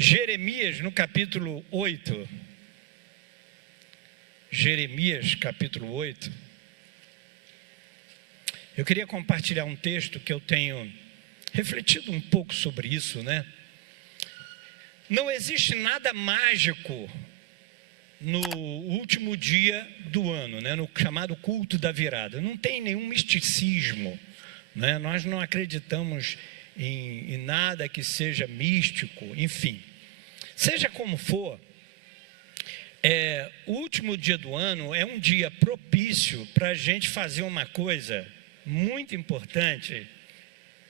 Jeremias, no capítulo 8. Jeremias, capítulo 8. Eu queria compartilhar um texto que eu tenho refletido um pouco sobre isso, né? Não existe nada mágico no último dia do ano, né? No chamado culto da virada. Não tem nenhum misticismo, né? Nós não acreditamos em nada que seja místico, enfim. Seja como for, o último dia do ano é um dia propício para a gente fazer uma coisa muito importante,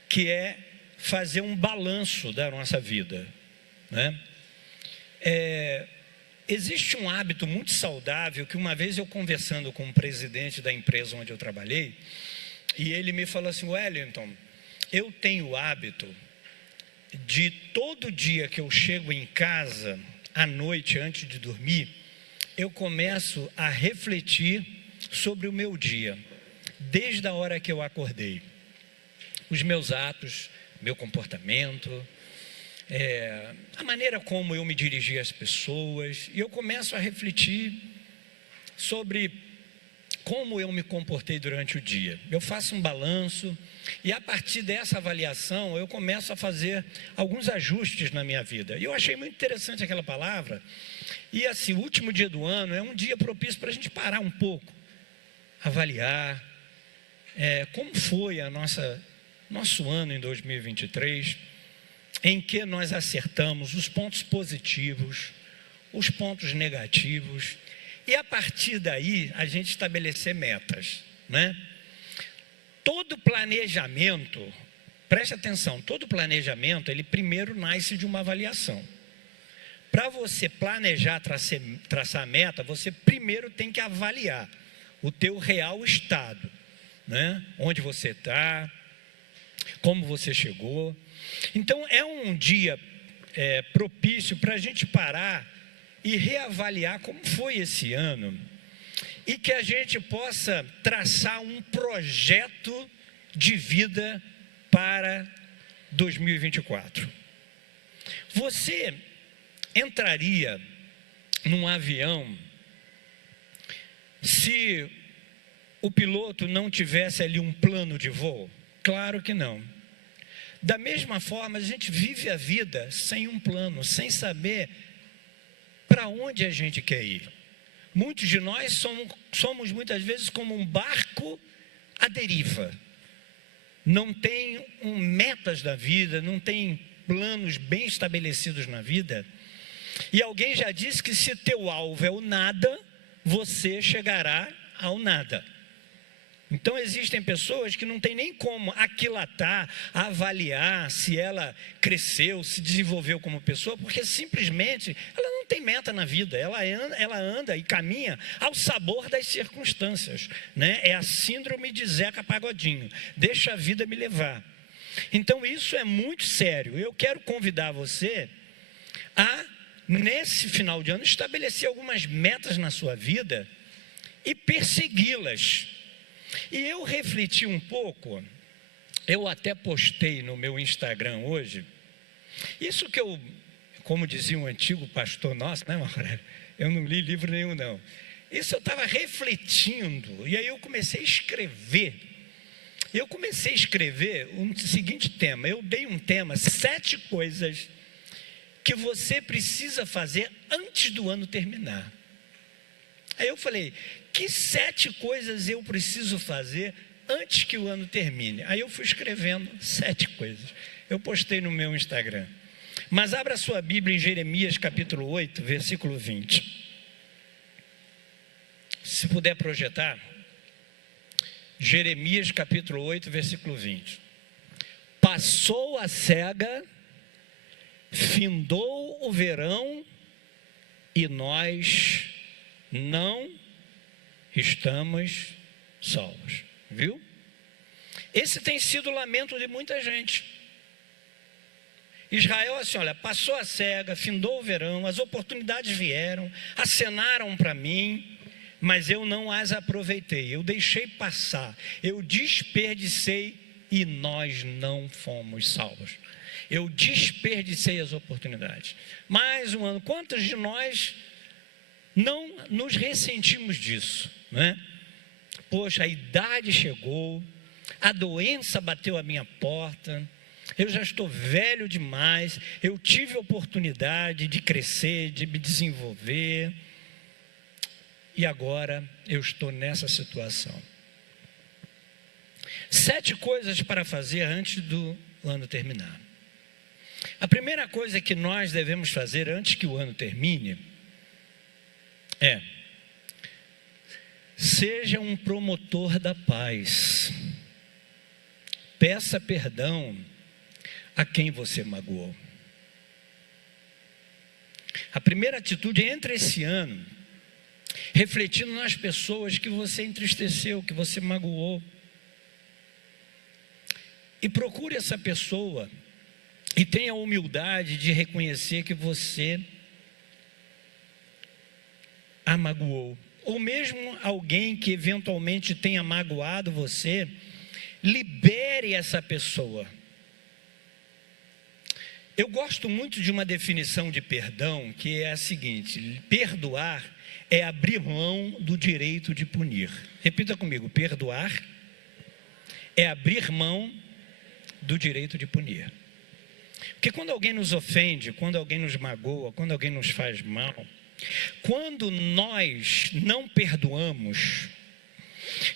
que é fazer um balanço da nossa vida, né? Existe um hábito muito saudável que uma vez eu conversando com o presidente da empresa onde eu trabalhei, e ele me falou assim: Wellington, eu tenho o hábito de todo dia que eu chego em casa, à noite, antes de dormir, eu começo a refletir sobre o meu dia, desde a hora que eu acordei. Os meus atos, meu comportamento, a maneira como eu me dirigi às pessoas, e eu começo a refletir sobre como eu me comportei durante o dia. Eu faço um balanço e a partir dessa avaliação eu começo a fazer alguns ajustes na minha vida. E eu achei muito interessante aquela palavra. E assim, o último dia do ano é um dia propício para a gente parar um pouco, avaliar como foi nosso ano em 2023, em que nós acertamos os pontos positivos, os pontos negativos, e a partir daí a gente estabelecer metas, né? Todo planejamento, preste atenção, todo planejamento, ele primeiro nasce de uma avaliação. Para você planejar, traçar meta, você primeiro tem que avaliar o teu real estado, né? Onde você está, como você chegou. Então é um dia propício para a gente parar e reavaliar como foi esse ano, e que a gente possa traçar um projeto de vida para 2024. Você entraria num avião se o piloto não tivesse ali um plano de voo? Claro que não. Da mesma forma, a gente vive a vida sem um plano, sem saber para onde a gente quer ir. Muitos de nós somos muitas vezes como um barco à deriva. Não tem metas da vida, não tem planos bem estabelecidos na vida. E alguém já disse que se teu alvo é o nada, você chegará ao nada. Então existem pessoas que não tem nem como aquilatar, avaliar se ela cresceu, se desenvolveu como pessoa, porque simplesmente ela não tem meta na vida, ela anda e caminha ao sabor das circunstâncias, né? É a síndrome de Zeca Pagodinho, deixa a vida me levar. Então isso é muito sério. Eu quero convidar você a, nesse final de ano, estabelecer algumas metas na sua vida e persegui-las. E eu refleti um pouco, eu até postei no meu Instagram hoje, isso que eu, como dizia um antigo pastor nosso, né, Maurélio? Eu não li livro nenhum não, isso eu estava refletindo, e aí eu comecei a escrever, o seguinte tema, eu dei um tema, 7 coisas que você precisa fazer antes do ano terminar. Aí eu falei, que 7 coisas eu preciso fazer antes que o ano termine? Aí eu fui escrevendo 7 coisas. Eu postei no meu Instagram. Mas abra sua Bíblia em Jeremias capítulo 8, versículo 20. Se puder projetar. Jeremias capítulo 8, versículo 20. Passou a cega, findou o verão, e nós não estamos salvos. Viu? Esse tem sido o lamento de muita gente. Israel, assim, olha, passou a cega, findou o verão, as oportunidades vieram, acenaram para mim, mas eu não as aproveitei, eu deixei passar, eu desperdicei e nós não fomos salvos. Eu desperdicei as oportunidades. Mais um ano. Quantos de nós não nos ressentimos disso, né? Poxa, a idade chegou, a doença bateu à minha porta, eu já estou velho demais, eu tive a oportunidade de crescer, de me desenvolver, e agora eu estou nessa situação. 7 coisas para fazer antes do ano terminar. A primeira coisa que nós devemos fazer antes que o ano termine é: seja um promotor da paz. Peça perdão a quem você magoou. A primeira atitude é: entre esse ano refletindo nas pessoas que você entristeceu, que você magoou, e procure essa pessoa e tenha a humildade de reconhecer que você a magoou. Ou mesmo alguém que eventualmente tenha magoado você, libere essa pessoa. Eu gosto muito de uma definição de perdão, que é a seguinte: perdoar é abrir mão do direito de punir. Repita comigo: perdoar é abrir mão do direito de punir. Porque quando alguém nos ofende, quando alguém nos magoa, quando alguém nos faz mal, quando nós não perdoamos,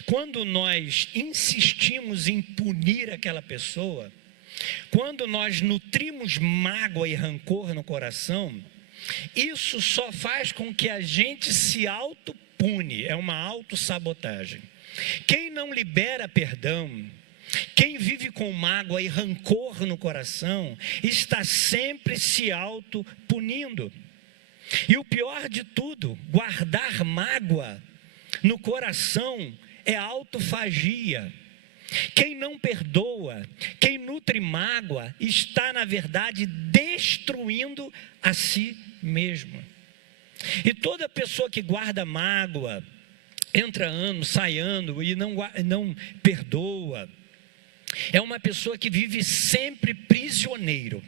quando nós insistimos em punir aquela pessoa, quando nós nutrimos mágoa e rancor no coração, isso só faz com que a gente se autopune, é uma autossabotagem. Quem não libera perdão, quem vive com mágoa e rancor no coração, está sempre se autopunindo. E o pior de tudo, guardar mágoa no coração é autofagia. Quem não perdoa, quem nutre mágoa, está na verdade destruindo a si mesmo. E toda pessoa que guarda mágoa, entra ano, sai ano e não perdoa, é uma pessoa que vive sempre prisioneiro.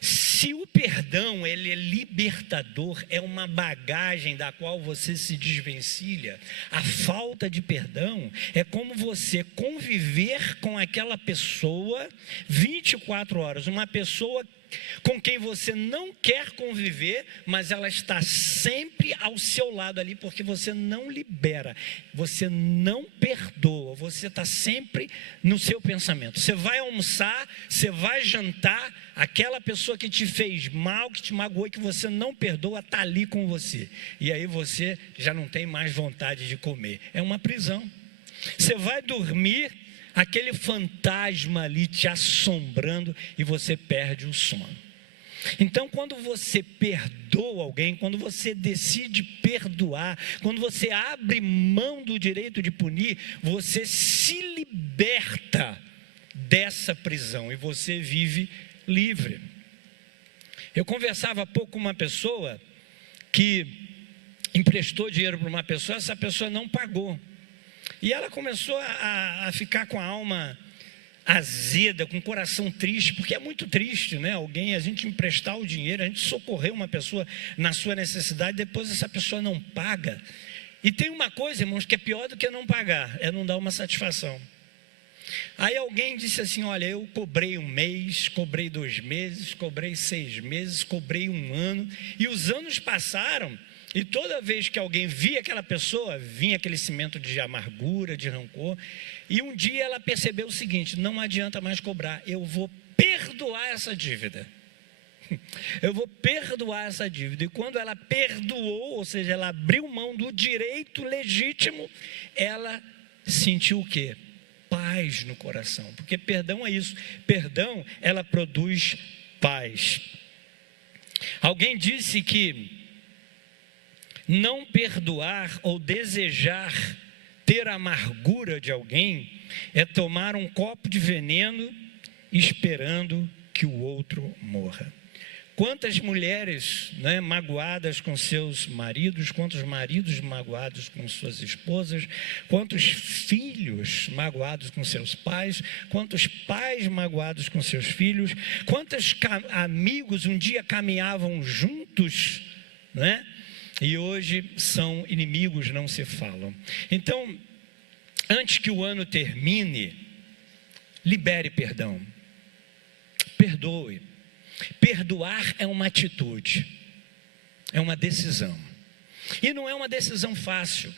Se o perdão ele é libertador, é uma bagagem da qual você se desvencilha, a falta de perdão é como você conviver com aquela pessoa 24 horas, uma pessoa com quem você não quer conviver, mas ela está sempre ao seu lado ali, porque você não libera, você não perdoa, você está sempre no seu pensamento. Você vai almoçar, você vai jantar, aquela pessoa que te fez mal, que te magoou, que você não perdoa, está ali com você. E aí você já não tem mais vontade de comer. É uma prisão. Você vai dormir, aquele fantasma ali te assombrando e você perde o sono. Então, quando você perdoa alguém, quando você decide perdoar, quando você abre mão do direito de punir, você se liberta dessa prisão e você vive livre. Eu conversava há pouco com uma pessoa que emprestou dinheiro para uma pessoa, essa pessoa não pagou. E ela começou a ficar com a alma azeda, com o coração triste, porque é muito triste, né? A gente emprestar o dinheiro, a gente socorrer uma pessoa na sua necessidade, depois essa pessoa não paga. E tem uma coisa, irmãos, que é pior do que não pagar, é não dar uma satisfação. Aí alguém disse assim: olha, eu cobrei 1 mês, cobrei 2 meses, cobrei 6 meses, cobrei 1 ano, e os anos passaram, e toda vez que alguém via aquela pessoa, vinha aquele cimento de amargura, de rancor, e um dia ela percebeu o seguinte: não adianta mais cobrar, eu vou perdoar essa dívida. Eu vou perdoar essa dívida. E quando ela perdoou, ou seja, ela abriu mão do direito legítimo, ela sentiu o quê? Paz no coração, porque perdão é isso, perdão ela produz paz. Alguém disse que não perdoar ou desejar ter a amargura de alguém é tomar um copo de veneno esperando que o outro morra. Quantas mulheres, né, magoadas com seus maridos, quantos maridos magoados com suas esposas, quantos filhos magoados com seus pais, quantos pais magoados com seus filhos, quantos amigos um dia caminhavam juntos, né, e hoje são inimigos, não se falam. Então, antes que o ano termine, libere perdão, perdoe. Perdoar é uma atitude, é uma decisão, e não é uma decisão fácil.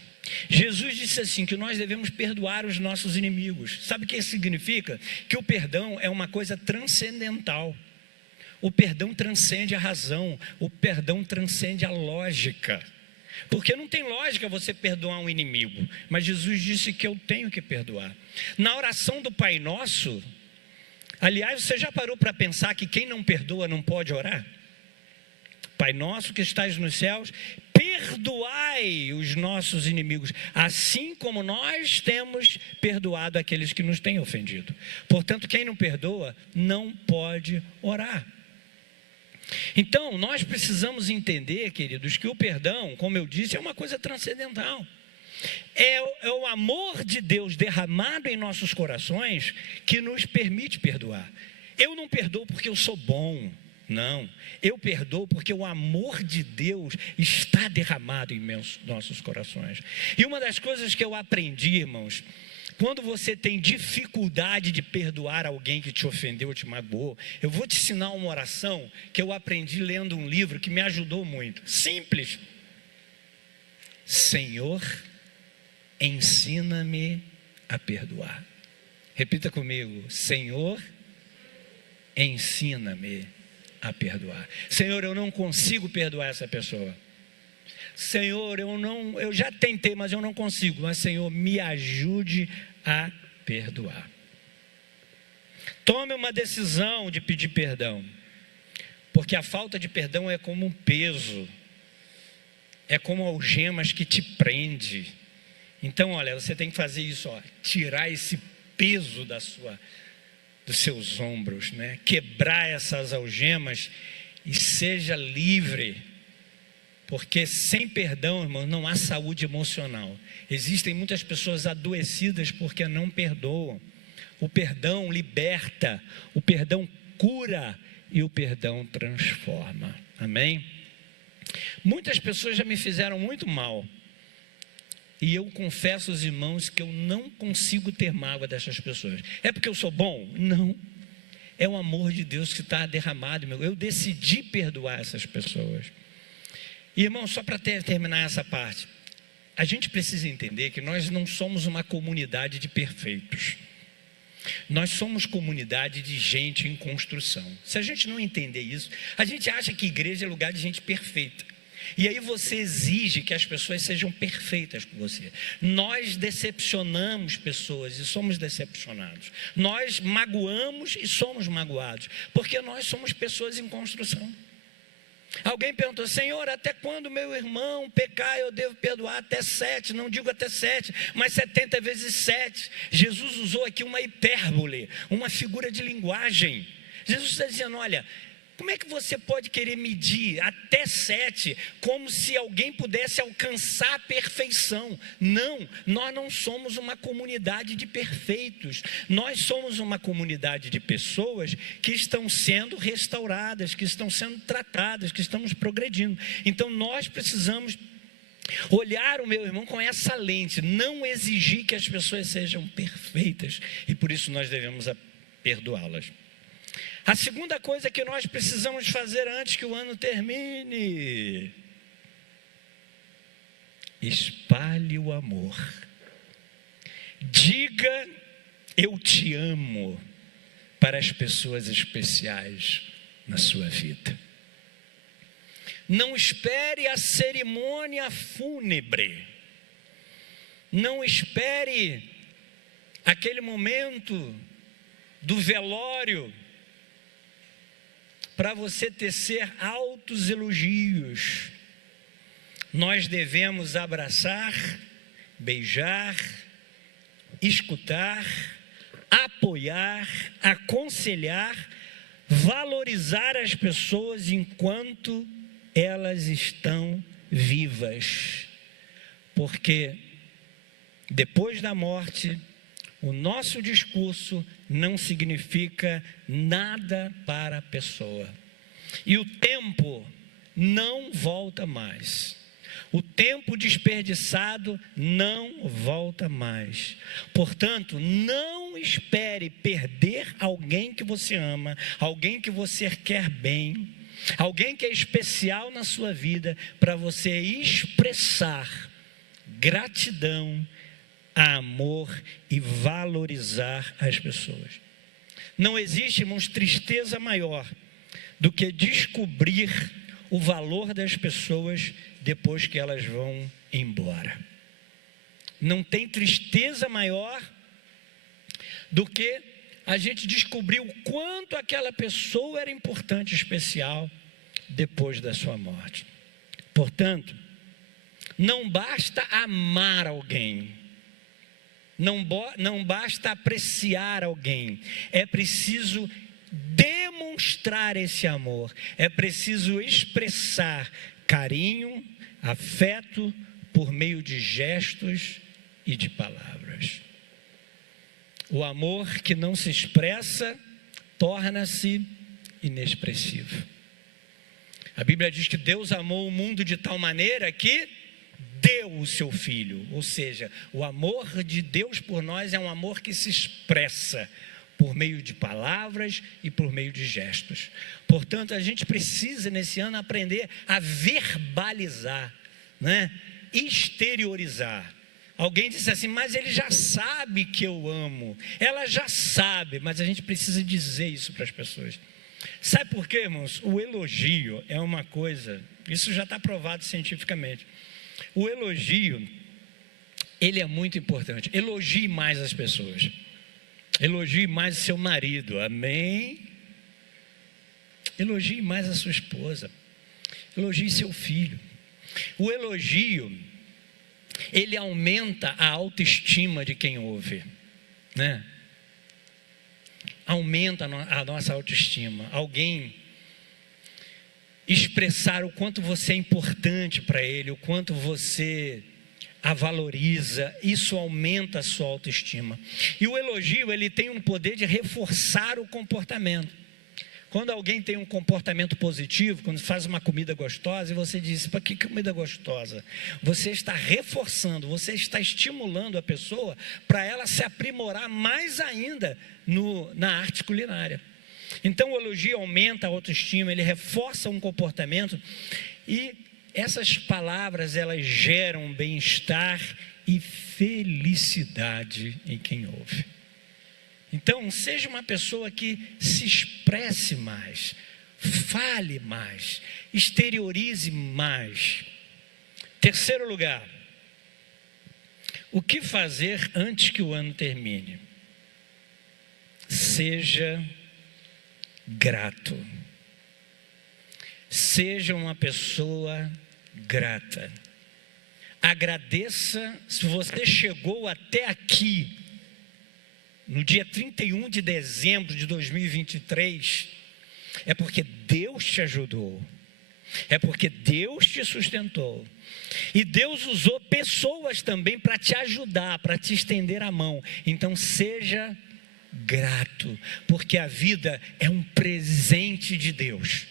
Jesus disse assim, que nós devemos perdoar os nossos inimigos. Sabe o que isso significa? Que o perdão é uma coisa transcendental. O perdão transcende a razão, o perdão transcende a lógica, porque não tem lógica você perdoar um inimigo, mas Jesus disse que eu tenho que perdoar. Na oração do Pai Nosso, aliás, você já parou para pensar que quem não perdoa não pode orar? Pai nosso que estás nos céus, perdoai os nossos inimigos, assim como nós temos perdoado aqueles que nos têm ofendido. Portanto, quem não perdoa não pode orar. Então, nós precisamos entender, queridos, que o perdão, como eu disse, é uma coisa transcendental. É o amor de Deus derramado em nossos corações que nos permite perdoar. Eu não perdoo porque eu sou bom, não. Eu perdoo porque o amor de Deus está derramado em nossos corações. E uma das coisas que eu aprendi, irmãos, quando você tem dificuldade de perdoar alguém que te ofendeu ou te magoou, eu vou te ensinar uma oração que eu aprendi lendo um livro que me ajudou muito. Simples. Senhor, ensina-me a perdoar. Repita comigo. Senhor, ensina-me a perdoar. Senhor, eu não consigo perdoar essa pessoa. Senhor, eu já tentei, mas eu não consigo. Mas Senhor, me ajude a perdoar. Tome uma decisão de pedir perdão, porque a falta de perdão é como um peso, é como algemas que te prende. Então, olha, você tem que fazer isso, ó, tirar esse peso dos seus ombros, né? Quebrar essas algemas e seja livre, porque sem perdão, irmão, não há saúde emocional. Existem muitas pessoas adoecidas porque não perdoam. O perdão liberta, o perdão cura e o perdão transforma. Amém? Muitas pessoas já me fizeram muito mal. E eu confesso aos irmãos que eu não consigo ter mágoa dessas pessoas. É porque eu sou bom? Não. É o amor de Deus que está derramado. Eu decidi perdoar essas pessoas. E, irmão, só para terminar essa parte, a gente precisa entender que nós não somos uma comunidade de perfeitos. Nós somos comunidade de gente em construção. Se a gente não entender isso, a gente acha que igreja é lugar de gente perfeita. E aí você exige que as pessoas sejam perfeitas com você. Nós decepcionamos pessoas e somos decepcionados. Nós magoamos e somos magoados, porque nós somos pessoas em construção. Alguém perguntou: Senhor, até quando meu irmão pecar eu devo perdoar? Até 7, não digo até 7, mas 70 vezes 7. Jesus usou aqui uma hipérbole, uma figura de linguagem. Jesus está dizendo: olha, como é que você pode querer medir até 7 como se alguém pudesse alcançar a perfeição? Não, nós não somos uma comunidade de perfeitos. Nós somos uma comunidade de pessoas que estão sendo restauradas, que estão sendo tratadas, que estamos progredindo. Então nós precisamos olhar o meu irmão com essa lente, não exigir que as pessoas sejam perfeitas, e por isso nós devemos perdoá-las. A segunda coisa que nós precisamos fazer antes que o ano termine: espalhe o amor. Diga eu te amo para as pessoas especiais na sua vida. Não espere a cerimônia fúnebre. Não espere aquele momento do velório para você tecer altos elogios. Nós devemos abraçar, beijar, escutar, apoiar, aconselhar valorizar as pessoas enquanto elas estão vivas, porque depois da morte, o nosso discurso não significa nada para a pessoa. E o tempo não volta mais. O tempo desperdiçado não volta mais. Portanto, não espere perder alguém que você ama, alguém que você quer bem, alguém que é especial na sua vida, para você expressar gratidão, amor e valorizar as pessoas. Não existe, irmãos, tristeza maior do que descobrir o valor das pessoas depois que elas vão embora. Não tem tristeza maior do que a gente descobrir o quanto aquela pessoa era importante, especial, depois da sua morte. Portanto, não basta amar alguém, não basta apreciar alguém, é preciso demonstrar esse amor, é preciso expressar carinho, afeto, por meio de gestos e de palavras. O amor que não se expressa torna-se inexpressivo. A Bíblia diz que Deus amou o mundo de tal maneira que deu o seu Filho. Ou seja, o amor de Deus por nós é um amor que se expressa por meio de palavras e por meio de gestos. Portanto, a gente precisa nesse ano aprender a verbalizar, né? Exteriorizar. Alguém disse assim, mas ele já sabe que eu amo. Ela já sabe, mas a gente precisa dizer isso para as pessoas. Sabe por quê, irmãos? O elogio é uma coisa, isso já está provado cientificamente. O elogio, ele é muito importante. Elogie mais as pessoas. Elogie mais o seu marido, amém? Elogie mais a sua esposa. Elogie seu filho. O elogio, ele aumenta a autoestima de quem ouve, né? Aumenta a nossa autoestima. Alguém expressar o quanto você é importante para ele, o quanto você a valoriza, isso aumenta a sua autoestima. E o elogio, ele tem um poder de reforçar o comportamento. Quando alguém tem um comportamento positivo, quando faz uma comida gostosa, e você diz, para que comida gostosa? Você está reforçando, você está estimulando a pessoa para ela se aprimorar mais ainda na arte culinária. Então o elogio aumenta a autoestima, ele reforça um comportamento, e essas palavras, elas geram bem-estar e felicidade em quem ouve. Então, seja uma pessoa que se expresse mais, fale mais, exteriorize mais. Terceiro lugar, o que fazer antes que o ano termine? Seja grato. Seja uma pessoa grata. Agradeça se você chegou até aqui, no dia 31 de dezembro de 2023, é porque Deus te ajudou, é porque Deus te sustentou, e Deus usou pessoas também para te ajudar, para te estender a mão. Então seja grato, porque a vida é um presente de Deus.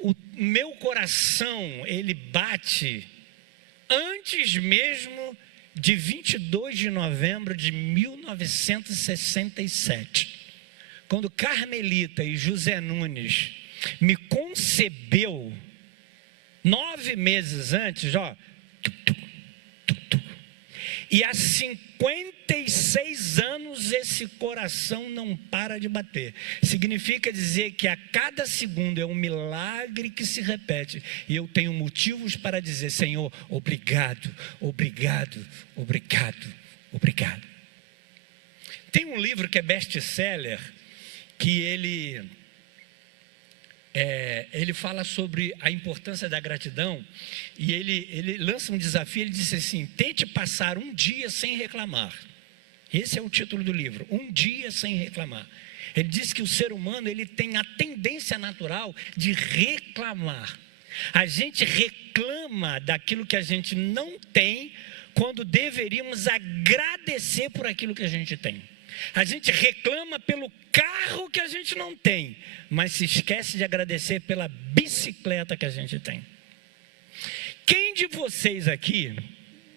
O meu coração, ele bate antes mesmo de 22 de novembro de 1967, quando Carmelita e José Nunes me concebeu, 9 meses antes, e há 56 anos esse coração não para de bater. Significa dizer que a cada segundo é um milagre que se repete. E eu tenho motivos para dizer, Senhor, obrigado, obrigado, obrigado, obrigado. Tem um livro que é best-seller, que ele fala sobre a importância da gratidão, e ele lança um desafio. Ele disse assim, tente passar um dia sem reclamar. Esse é o título do livro, um dia sem reclamar. Ele diz que o ser humano ele tem a tendência natural de reclamar. A gente reclama daquilo que a gente não tem, quando deveríamos agradecer por aquilo que a gente tem. A gente reclama pelo carro que a gente não tem, mas se esquece de agradecer pela bicicleta que a gente tem. Quem de vocês aqui,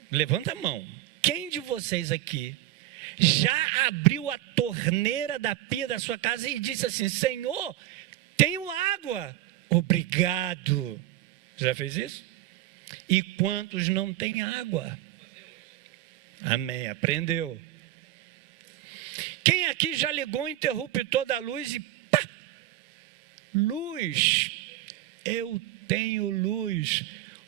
levanta a mão, quem de vocês aqui já abriu a torneira da pia da sua casa e disse assim: Senhor, tenho água, obrigado. Já fez isso? E quantos não têm água? Amém, aprendeu. Quem aqui já ligou o interruptor da luz e pá, luz, eu tenho luz.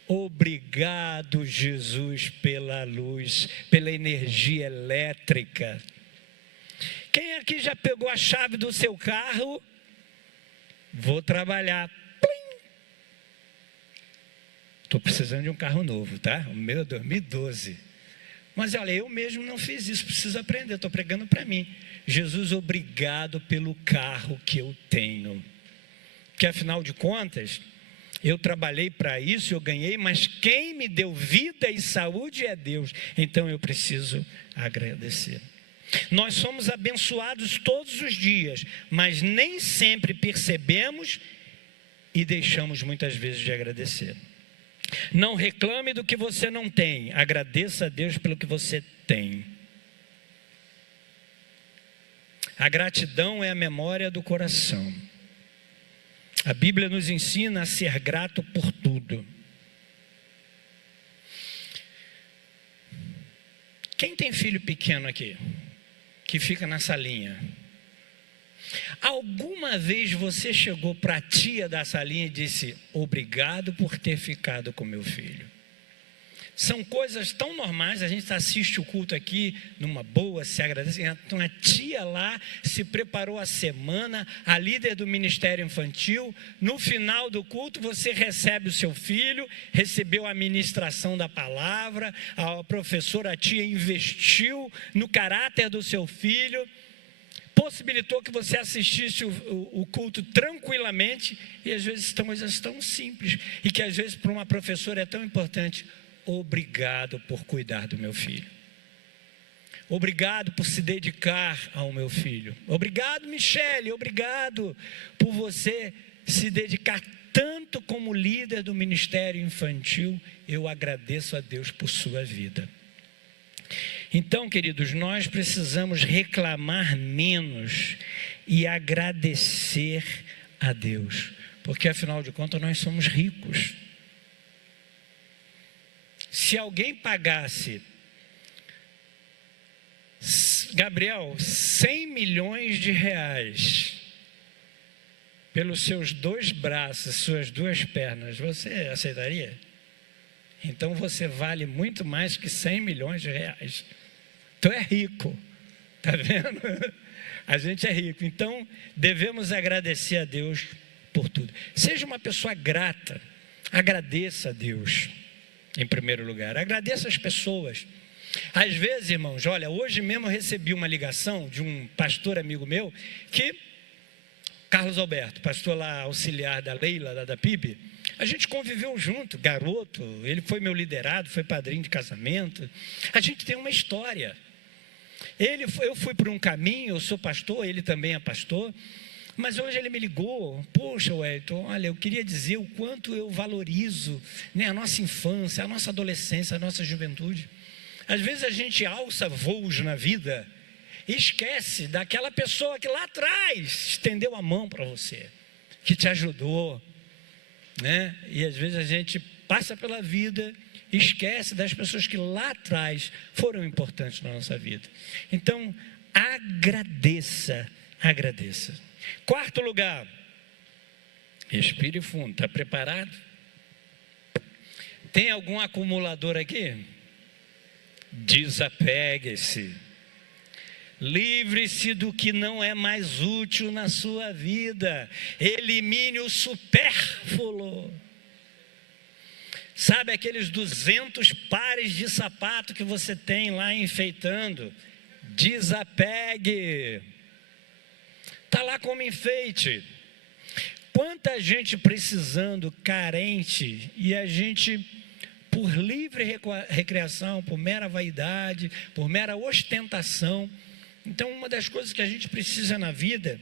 Obrigado, Jesus, pela luz, pela energia elétrica. Quem aqui já pegou a chave do seu carro? Vou trabalhar. Estou precisando de um carro novo, tá? O meu é 2012. Mas olha, eu mesmo não fiz isso, preciso aprender, estou pregando para mim. Jesus, obrigado pelo carro que eu tenho. Porque afinal de contas, eu trabalhei para isso, eu ganhei, mas quem me deu vida e saúde é Deus. Então eu preciso agradecer. Nós somos abençoados todos os dias, mas nem sempre percebemos e deixamos muitas vezes de agradecer. Não reclame do que você não tem, agradeça a Deus pelo que você tem. A gratidão é a memória do coração. A Bíblia nos ensina a ser grato por tudo. Quem tem filho pequeno aqui, que fica na salinha? Alguma vez você chegou para a tia da salinha e disse: obrigado por ter ficado com meu filho? São coisas tão normais, a gente assiste o culto aqui numa boa, se agradece. Então a tia lá se preparou a semana, a líder do ministério infantil. No final do culto você recebe o seu filho, recebeu a ministração da palavra, a professora, a tia investiu no caráter do seu filho, possibilitou que você assistisse o culto tranquilamente. E às vezes são coisas tão simples e que às vezes para uma professora é tão importante. Obrigado por cuidar do meu filho. Obrigado por se dedicar ao meu filho. Obrigado, Michele, obrigado por você se dedicar tanto como líder do ministério infantil. Eu agradeço a Deus por sua vida. Então, queridos, nós precisamos reclamar menos e agradecer a Deus, porque afinal de contas nós somos ricos. Se alguém pagasse, Gabriel, 100 milhões de reais pelos seus 2 braços, suas 2 pernas, você aceitaria? Então você vale muito mais que 100 milhões de reais. Tu é rico, tá vendo? A gente é rico, então devemos agradecer a Deus por tudo. Seja uma pessoa grata, agradeça a Deus. Em primeiro lugar, agradeça as pessoas. Às vezes, irmãos, olha, hoje mesmo eu recebi uma ligação de um pastor amigo meu, que, Carlos Alberto, pastor lá auxiliar da Leila, da PIB, a gente conviveu junto, garoto, ele foi meu liderado, foi padrinho de casamento, a gente tem uma história. Eu fui por um caminho, eu sou pastor, ele também é pastor, mas hoje ele me ligou: poxa, Wellington, olha, eu queria dizer o quanto eu valorizo, né, a nossa infância, a nossa adolescência, a nossa juventude. Às vezes a gente alça voos na vida e esquece daquela pessoa que lá atrás estendeu a mão para você, que te ajudou, né? E às vezes a gente passa pela vida e esquece das pessoas que lá atrás foram importantes na nossa vida. Então, agradeça. Quarto lugar, respire fundo. Está preparado? Tem algum acumulador aqui? Desapegue-se. Livre-se do que não é mais útil na sua vida. Elimine o supérfluo. Sabe aqueles 200 pares de sapato que você tem lá enfeitando? Desapegue. está lá como enfeite. Quanta gente precisando, carente, e a gente, por livre recreação, por mera vaidade, por mera ostentação. Então, uma das coisas que a gente precisa na vida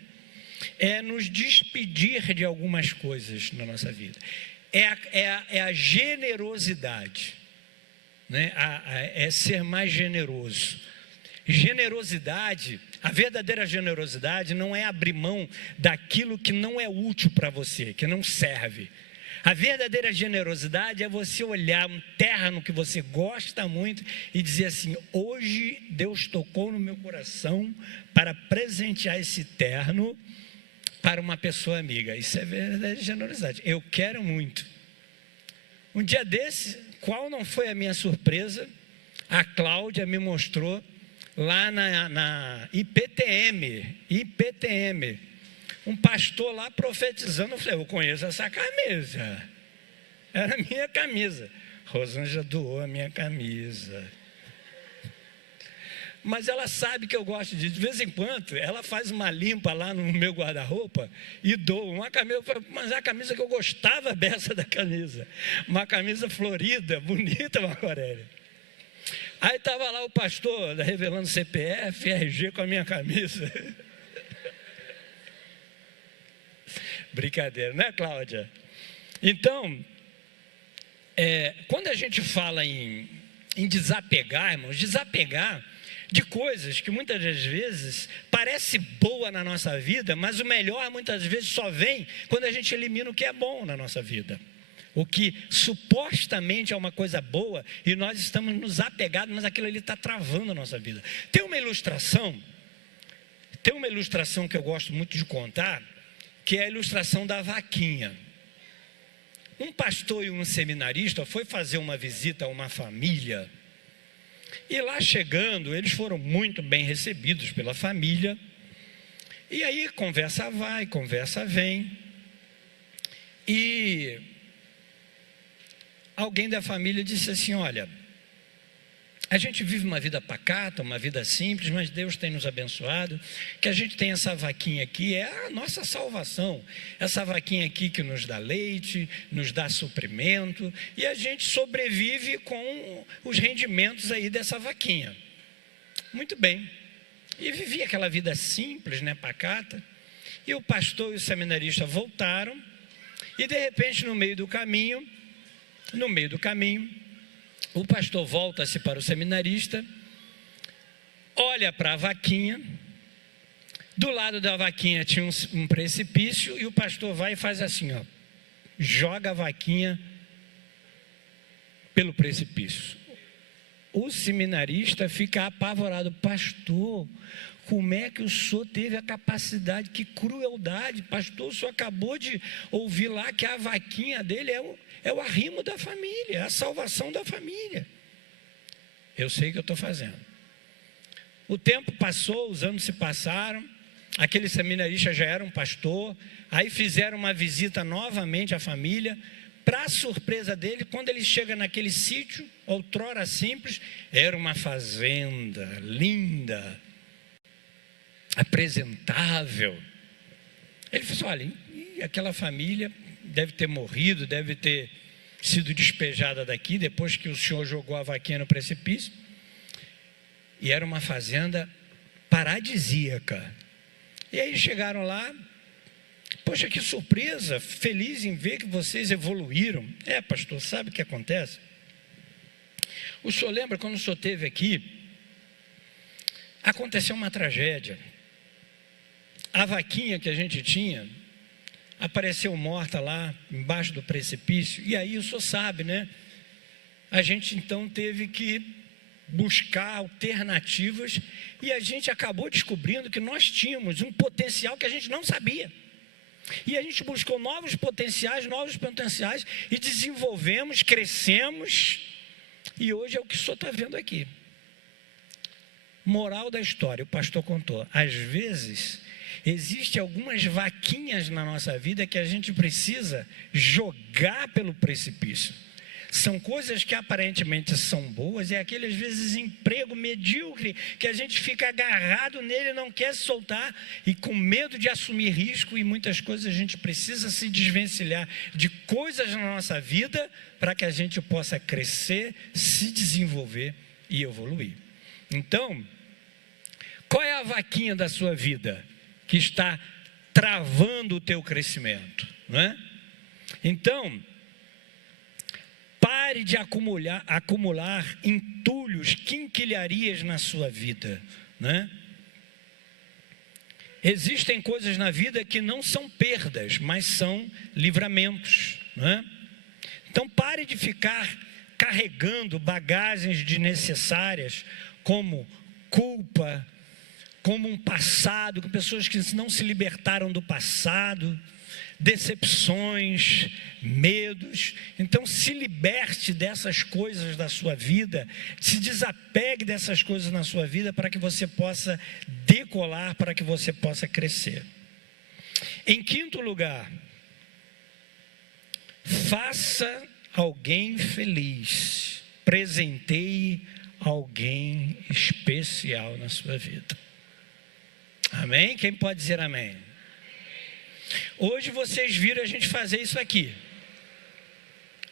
é nos despedir de algumas coisas na nossa vida. É a generosidade, né? É ser mais generoso. Generosidade, a verdadeira generosidade não é abrir mão daquilo que não é útil para você, que não serve. A verdadeira generosidade é você olhar um terreno que você gosta muito e dizer assim: hoje Deus tocou no meu coração para presentear esse terreno para uma pessoa amiga. Isso é verdadeira generosidade. Eu quero muito. Um dia desse, qual não foi a minha surpresa? A Cláudia me mostrou lá na IPTM, um pastor lá profetizando. Eu falei: eu conheço essa camisa. Era a minha camisa. Rosângela doou a minha camisa. Mas ela sabe que eu gosto disso. De vez em quando, ela faz uma limpa lá no meu guarda-roupa e doa uma camisa. Mas é a camisa que eu gostava dessa da camisa. Uma camisa florida, bonita, Marco Aurélio. Aí estava lá o pastor revelando CPF, RG com a minha camisa. Brincadeira, né, Cláudia? Então, quando a gente fala em desapegar, irmãos, desapegar de coisas que muitas das vezes parece boa na nossa vida, mas o melhor muitas vezes só vem quando a gente elimina o que é bom na nossa vida. O que supostamente é uma coisa boa e nós estamos nos apegados, mas aquilo ali está travando a nossa vida. Tem uma ilustração que eu gosto muito de contar, que é a ilustração da vaquinha. Um pastor e um seminarista foi fazer uma visita a uma família, e lá chegando, eles foram muito bem recebidos pela família, e aí conversa vai, conversa vem, e alguém da família disse assim: olha, a gente vive uma vida pacata, uma vida simples, mas Deus tem nos abençoado, que a gente tem essa vaquinha aqui, é a nossa salvação, essa vaquinha aqui que nos dá leite, nos dá suprimento, e a gente sobrevive com os rendimentos aí dessa vaquinha. Muito bem, e vivia aquela vida simples, né, pacata, e o pastor e o seminarista voltaram, e de repente no meio do caminho, o pastor volta-se para o seminarista, olha para a vaquinha, do lado da vaquinha tinha um precipício, e o pastor vai e faz assim, ó, joga a vaquinha pelo precipício. O seminarista fica apavorado: pastor, como é que o senhor teve a capacidade? Que crueldade, pastor, o senhor acabou de ouvir lá que a vaquinha dele é o arrimo da família, é a salvação da família. Eu sei o que eu estou fazendo. O tempo passou, os anos se passaram, aquele seminarista já era um pastor, aí fizeram uma visita novamente à família. Para surpresa dele, quando ele chega naquele sítio, outrora simples, era uma fazenda linda, apresentável. Ele falou assim: olha, aquela família deve ter morrido, deve ter sido despejada daqui, depois que o senhor jogou a vaquinha no precipício. E era uma fazenda paradisíaca. E aí chegaram lá: poxa, que surpresa, feliz em ver que vocês evoluíram. Pastor, sabe o que acontece? O senhor lembra quando o senhor esteve aqui, aconteceu uma tragédia. A vaquinha que a gente tinha apareceu morta lá embaixo do precipício, e aí o senhor sabe, né? A gente então teve que buscar alternativas, e a gente acabou descobrindo que nós tínhamos um potencial que a gente não sabia. E a gente buscou novos potenciais, e desenvolvemos, crescemos, e hoje é o que o senhor está vendo aqui. Moral da história, o pastor contou: às vezes existem algumas vaquinhas na nossa vida que a gente precisa jogar pelo precipício. São coisas que aparentemente são boas, é aquele, às vezes, emprego medíocre, que a gente fica agarrado nele, não quer se soltar, e com medo de assumir risco, e muitas coisas a gente precisa se desvencilhar de coisas na nossa vida, para que a gente possa crescer, se desenvolver e evoluir. Então, qual é a vaquinha da sua vida que está travando o teu crescimento, não é? Então, pare de acumular entulhos, quinquilharias na sua vida, né? Existem coisas na vida que não são perdas, mas são livramentos, né? Então pare de ficar carregando bagagens desnecessárias, como culpa, como um passado, com pessoas que não se libertaram do passado, decepções, medos. Então se liberte dessas coisas da sua vida, se desapegue dessas coisas na sua vida, para que você possa decolar, para que você possa crescer. Em quinto lugar, faça alguém feliz, presenteie alguém especial na sua vida. Amém? Quem pode dizer amém? Hoje vocês viram a gente fazer isso aqui.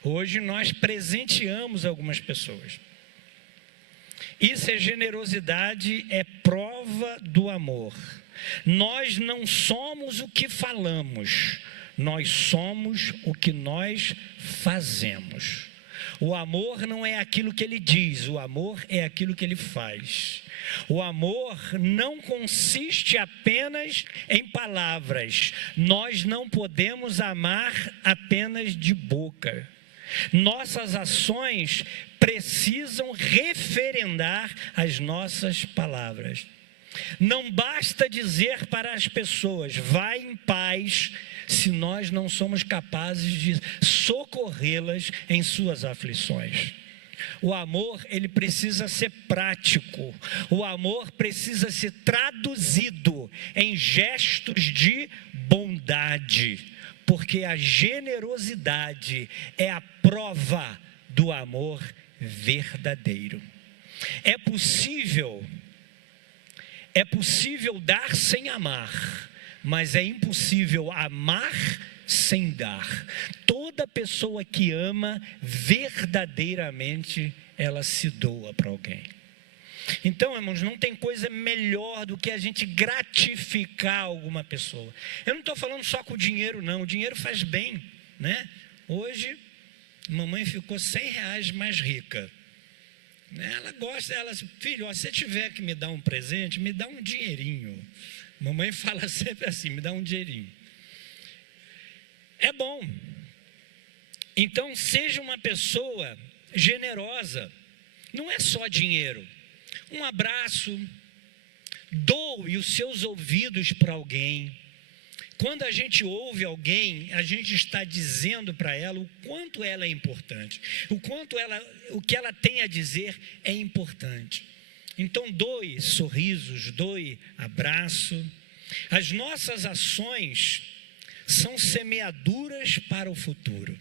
Hoje nós presenteamos algumas pessoas. Isso é generosidade, é prova do amor. Nós não somos o que falamos, nós somos o que nós fazemos. O amor não é aquilo que ele diz, o amor é aquilo que ele faz. O amor não consiste apenas em palavras. Nós não podemos amar apenas de boca. Nossas ações precisam referendar as nossas palavras. Não basta dizer para as pessoas, vai em paz, se nós não somos capazes de socorrê-las em suas aflições. O amor, ele precisa ser prático. O amor precisa ser traduzido em gestos de bondade, porque a generosidade é a prova do amor verdadeiro. É possível dar sem amar, mas é impossível amar sem dar. Toda pessoa que ama verdadeiramente, ela se doa para alguém. Então, irmãos, não tem coisa melhor do que a gente gratificar alguma pessoa. Eu não estou falando só com o dinheiro, não. O dinheiro faz bem, né? Hoje, mamãe ficou R$100 mais rica. Ela gosta, ela diz, filho, ó, se você tiver que me dar um presente, me dá um dinheirinho. Mamãe fala sempre assim, me dá um dinheirinho. É bom. Então, seja uma pessoa generosa. Não é só dinheiro. Um abraço. Doe os seus ouvidos para alguém. Quando a gente ouve alguém, a gente está dizendo para ela o quanto ela é importante. O que ela tem a dizer é importante. Então, doe sorrisos, doe abraço. As nossas ações são semeaduras para o futuro.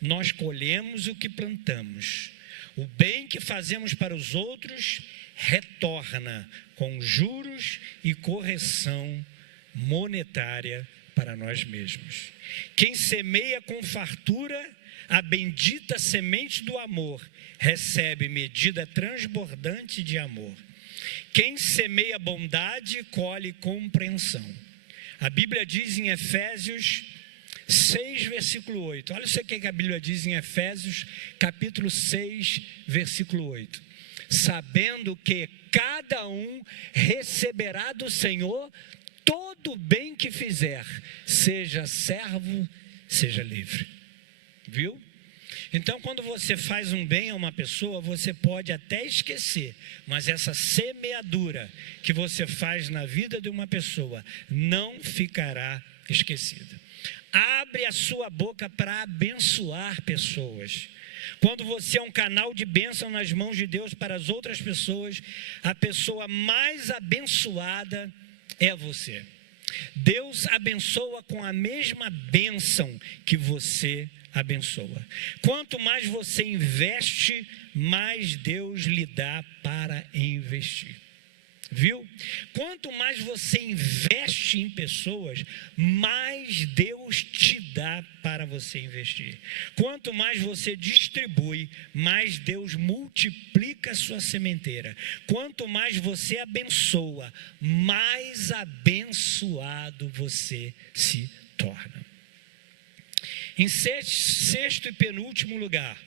Nós colhemos o que plantamos. O bem que fazemos para os outros retorna com juros e correção monetária para nós mesmos. Quem semeia com fartura, a bendita semente do amor, recebe medida transbordante de amor. Quem semeia bondade, colhe compreensão. A Bíblia diz em Efésios 6, versículo 8. Olha o que a Bíblia diz em Efésios, capítulo 6, versículo 8. Sabendo que cada um receberá do Senhor todo o bem que fizer, seja servo, seja livre. Viu? Então, quando você faz um bem a uma pessoa, você pode até esquecer, mas essa semeadura que você faz na vida de uma pessoa não ficará esquecida. Abre a sua boca para abençoar pessoas. Quando você é um canal de bênção nas mãos de Deus para as outras pessoas, a pessoa mais abençoada é você. Deus abençoa com a mesma bênção que você abençoa. Quanto mais você investe, mais Deus lhe dá para investir. Viu? Quanto mais você investe em pessoas, mais Deus te dá para você investir. Quanto mais você distribui, mais Deus multiplica a sua sementeira. Quanto mais você abençoa, mais abençoado você se torna. Em sexto e penúltimo lugar,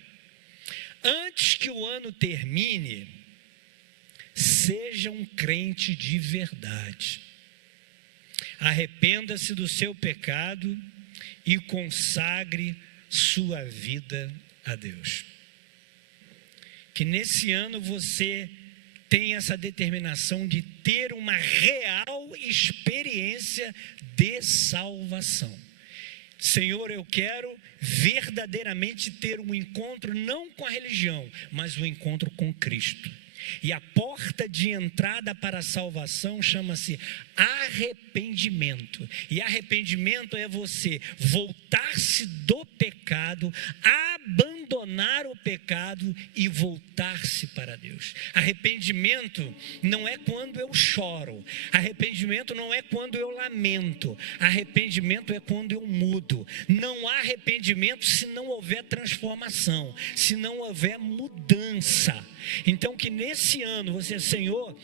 antes que o ano termine, seja um crente de verdade. Arrependa-se do seu pecado e consagre sua vida a Deus. Que nesse ano você tenha essa determinação de ter uma real experiência de salvação. Senhor, eu quero verdadeiramente ter um encontro não com a religião, mas um encontro com Cristo. E a porta de entrada para a salvação chama-se arrependimento. E arrependimento é você voltar-se do pecado, abandonar o pecado e voltar-se para Deus. Arrependimento não é quando eu choro. Arrependimento não é quando eu lamento. Arrependimento é quando eu mudo. Não há arrependimento se não houver transformação, se não houver mudança. Então que nesse ano você, Senhor,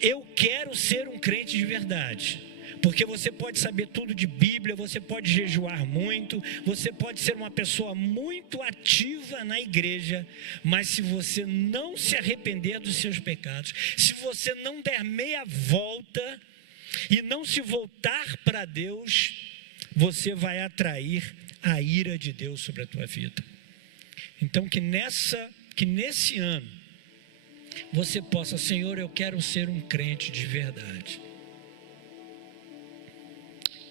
eu quero ser um crente de verdade. Porque você pode saber tudo de Bíblia, você pode jejuar muito, você pode ser uma pessoa muito ativa na igreja, mas se você não se arrepender dos seus pecados, se você não der meia volta e não se voltar para Deus, você vai atrair a ira de Deus sobre a tua vida. Então que nesse ano você possa, Senhor, eu quero ser um crente de verdade.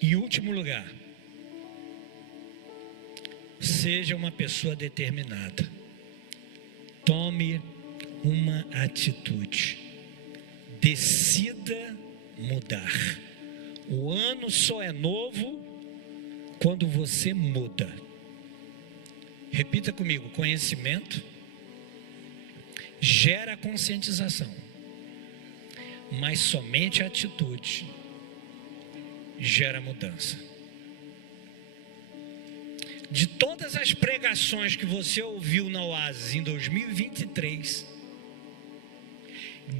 Em último lugar, seja uma pessoa determinada. Tome uma atitude. Decida mudar. O ano só é novo quando você muda. Repita comigo: conhecimento gera conscientização, mas somente a atitude gera mudança. De todas as pregações que você ouviu na Oasis em 2023,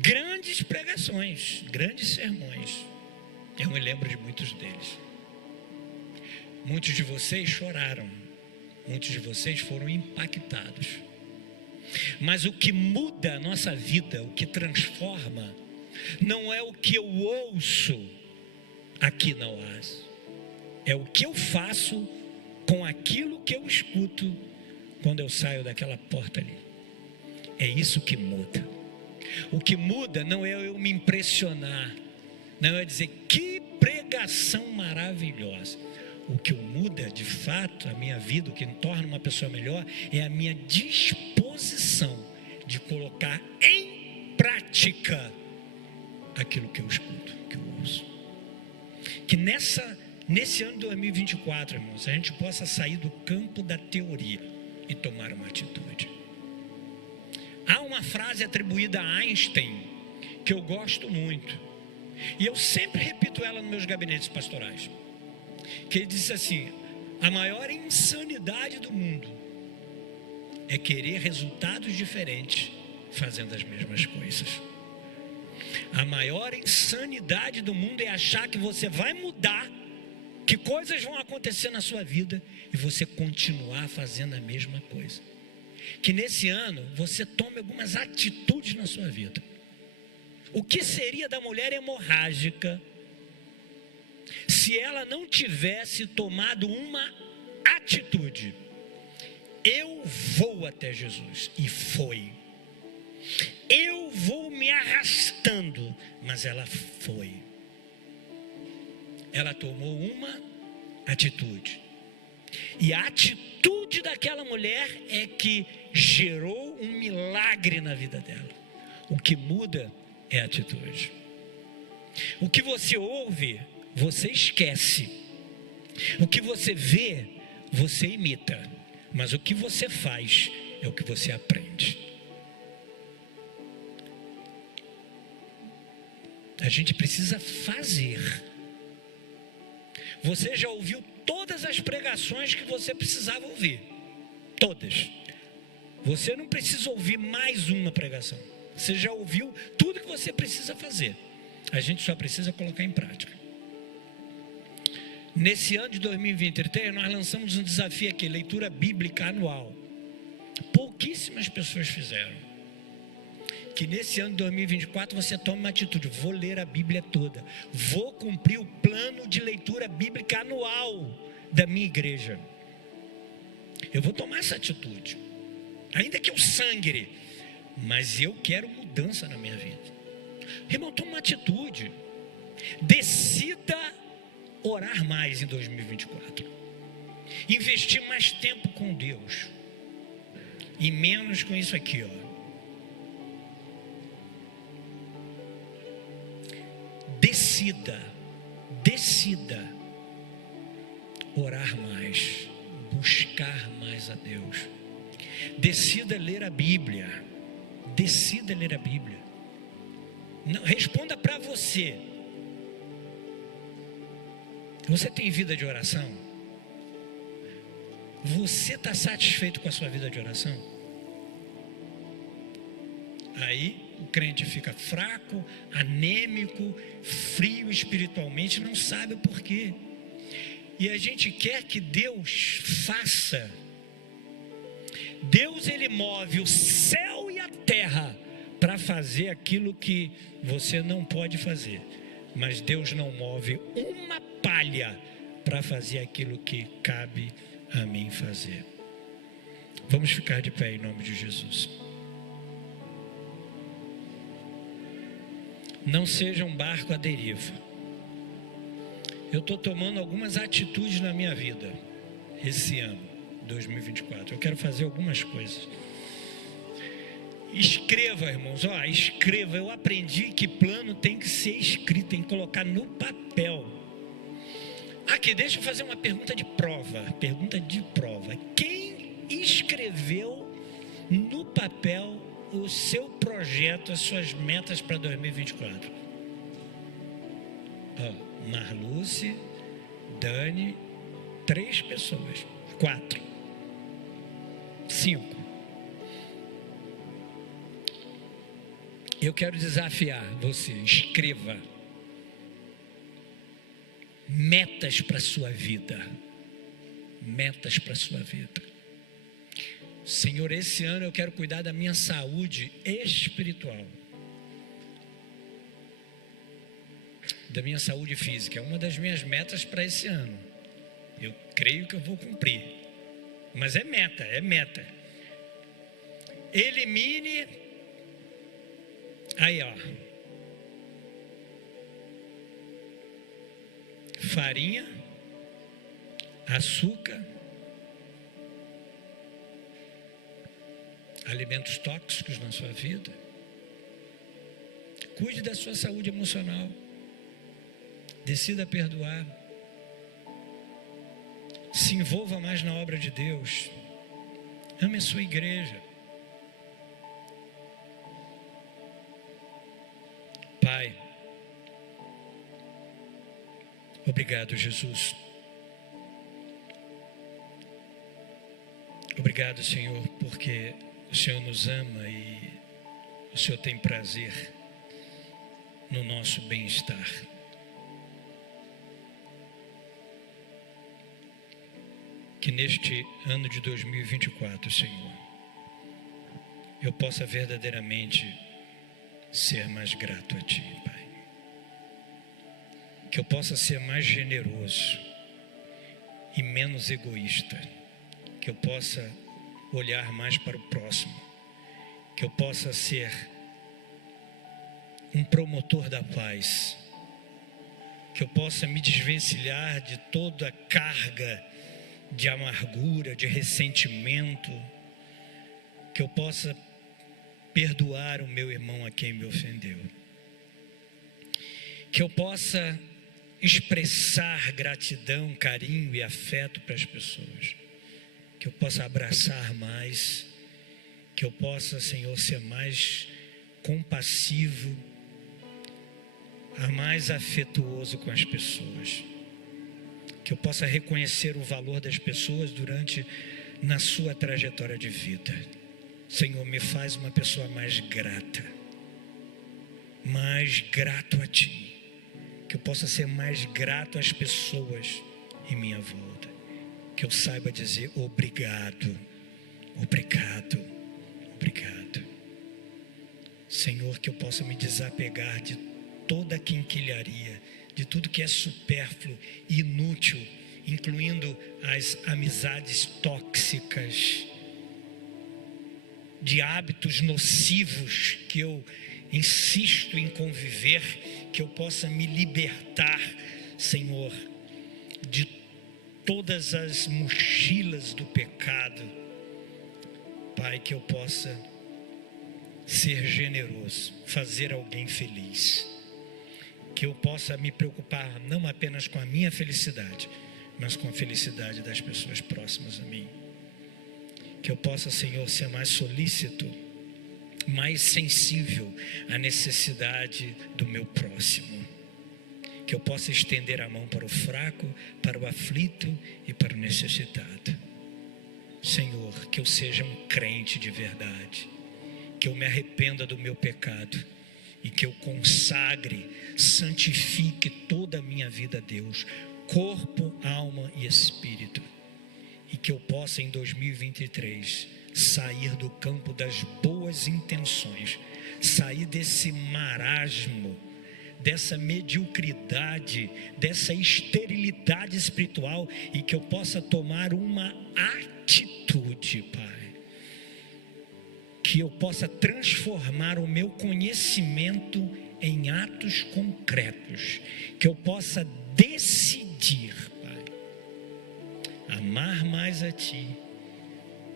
grandes pregações, grandes sermões, eu me lembro de muitos deles. Muitos de vocês choraram, muitos de vocês foram impactados. Mas o que muda a nossa vida, o que transforma, não é o que eu ouço aqui na Oasis, é o que eu faço com aquilo que eu escuto quando eu saio daquela porta ali. É isso que muda. O que muda não é eu me impressionar, não é dizer que pregação maravilhosa. O que muda de fato a minha vida, o que me torna uma pessoa melhor, é a minha disposição de colocar em prática aquilo que eu escuto, que eu ouço. Que nesse ano de 2024, irmãos, a gente possa sair do campo da teoria e tomar uma atitude. Há uma frase atribuída a Einstein que eu gosto muito, e eu sempre repito ela nos meus gabinetes pastorais, que ele disse assim: a maior insanidade do mundo é querer resultados diferentes fazendo as mesmas coisas. A maior insanidade do mundo é achar que você vai mudar, que coisas vão acontecer na sua vida e você continuar fazendo a mesma coisa. Que nesse ano você tome algumas atitudes na sua vida. O que seria da mulher hemorrágica se ela não tivesse tomado uma atitude? Eu vou até Jesus, e foi. Eu vou me arrastando, mas ela foi. Ela tomou uma atitude, e a atitude daquela mulher é que gerou um milagre na vida dela. O que muda é a atitude. O que você ouve você esquece. O que você vê, você imita. Mas o que você faz é o que você aprende. A gente precisa fazer. Você já ouviu todas as pregações que você precisava ouvir. Todas. Você não precisa ouvir mais uma pregação. Você já ouviu tudo que você precisa fazer. A gente só precisa colocar em prática. Nesse ano de 2023, nós lançamos um desafio aqui, leitura bíblica anual. Pouquíssimas pessoas fizeram. Que nesse ano de 2024 você tome uma atitude. Vou ler a Bíblia toda. Vou cumprir o plano de leitura bíblica anual da minha igreja. Eu vou tomar essa atitude. Ainda que eu sangre, mas eu quero mudança na minha vida. Irmão, toma uma atitude. Decida orar mais em 2024. Investir mais tempo com Deus. E menos com isso aqui, ó. Decida orar mais, buscar mais a Deus. Decida ler a Bíblia. Não, responda para você. Você tem vida de oração? Você está satisfeito com a sua vida de oração? Aí o crente fica fraco, anêmico, frio espiritualmente, não sabe o porquê. E a gente quer que Deus faça. Deus, ele move o céu e a terra para fazer aquilo que você não pode fazer. Mas Deus não move uma palha para fazer aquilo que cabe a mim fazer. Vamos ficar de pé em nome de Jesus. Não seja um barco à deriva. Eu estou tomando algumas atitudes na minha vida esse ano, 2024. Eu quero fazer algumas coisas. Escreva, irmãos, escreva. Eu aprendi que plano tem que ser escrito, tem que colocar no papel. Aqui, deixa eu fazer uma pergunta de prova. Quem escreveu no papel o seu projeto, as suas metas para 2024? Marluce, Dani, 3 pessoas, 4, 5. Eu quero desafiar você, escreva metas para a sua vida. Metas para a sua vida. Senhor, esse ano eu quero cuidar da minha saúde espiritual, da minha saúde física. É uma das minhas metas para esse ano. Eu creio que eu vou cumprir, mas é meta. Elimine, aí ó, farinha, açúcar, alimentos tóxicos na sua vida. Cuide da sua saúde emocional. Decida perdoar. Se envolva mais na obra de Deus. Ame a sua igreja. Pai, obrigado, Jesus. Obrigado, Senhor, porque o Senhor nos ama e o Senhor tem prazer no nosso bem-estar. Que neste ano de 2024, Senhor, eu possa verdadeiramente ser mais grato a Ti, Pai. Que eu possa ser mais generoso e menos egoísta. Que eu possa olhar mais para o próximo. Que eu possa ser um promotor da paz. Que eu possa me desvencilhar de toda a carga de amargura, de ressentimento. Que eu possa perdoar o meu irmão a quem me ofendeu. Que eu possa expressar gratidão, carinho e afeto para as pessoas. Que eu possa abraçar mais, que eu possa, Senhor, ser mais compassivo, mais afetuoso com as pessoas. Que eu possa reconhecer o valor das pessoas na sua trajetória de vida. Senhor, me faz uma pessoa mais grata, mais grato a Ti. Que eu possa ser mais grato às pessoas em minha volta. Que eu saiba dizer obrigado, obrigado, obrigado. Senhor, que eu possa me desapegar de toda a quinquilharia, de tudo que é supérfluo e inútil, incluindo as amizades tóxicas, de hábitos nocivos que eu insisto em conviver, que eu possa me libertar, Senhor, de todas as mochilas do pecado. Pai, que eu possa ser generoso, fazer alguém feliz. Que eu possa me preocupar não apenas com a minha felicidade, mas com a felicidade das pessoas próximas a mim. Que eu possa, Senhor, ser mais solícito, mais sensível à necessidade do meu próximo. Que eu possa estender a mão para o fraco, para o aflito e para o necessitado. Senhor, que eu seja um crente de verdade, que eu me arrependa do meu pecado e que eu consagre, santifique toda a minha vida a Deus, corpo, alma e espírito, e que eu possa em 2023 sair do campo das boas intenções, sair desse marasmo, dessa mediocridade, dessa esterilidade espiritual, e que eu possa tomar uma atitude, Pai. Que eu possa transformar o meu conhecimento em atos concretos. Que eu possa decidir, Pai, amar mais a Ti,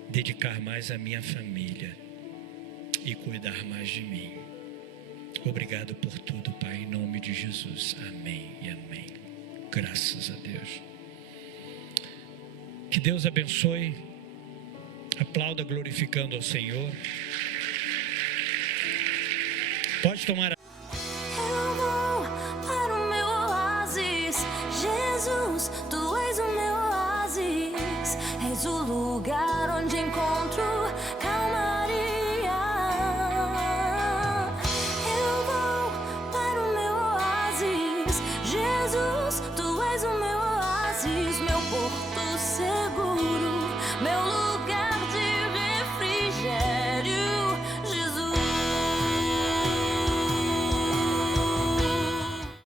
dedicar mais à minha família e cuidar mais de mim. Obrigado por tudo, Pai, em nome de Jesus. Amém e amém. Graças a Deus. Que Deus abençoe. Aplauda glorificando ao Senhor. Pode tomar a... Eu vou para o meu oásis, Jesus, Tu és o meu oásis, és o lugar onde encontro